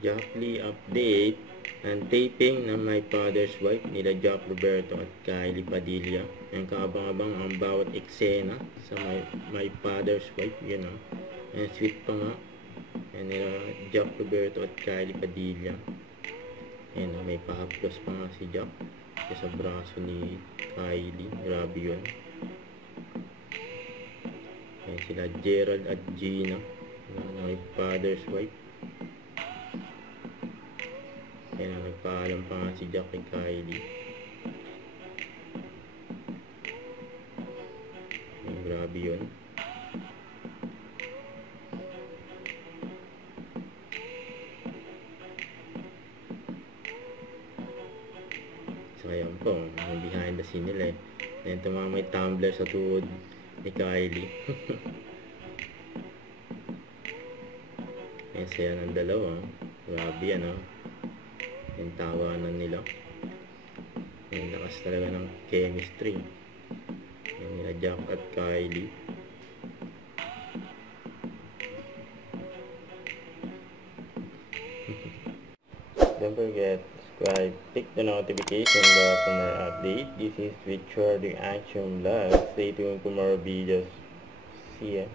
Jack Lee update ang taping ng My Father's Wife nila Jack Roberto at Kylie Padilla. Ang kaabang-abang ang bawat eksena sa My Father's Wife, yun o. And sweet pa nga. Yan nila Jack Roberto at Kylie Padilla. Yan o, may pahaplos pa nga si Jack sa braso ni Kylie. Grabe yun. Yan sila Gerald at Gina, My Father's Wife. Kaya nagpaalam pa nga si Jack kay Kylie. Ay, grabe yun. So ayan po, yung behind the scene nila eh. Ayan ito mga may tumbler sa tuhod ni Kylie. Ayan saya ng dalawa. Grabe yan oh. Yung tawanan nila. Yung lakas talaga ng chemistry. Yung nila Jack at Kylie. Don't forget, subscribe, click the notification bell for more update. This is Richard the Action Vlog. Stay tuned for more videos. See ya.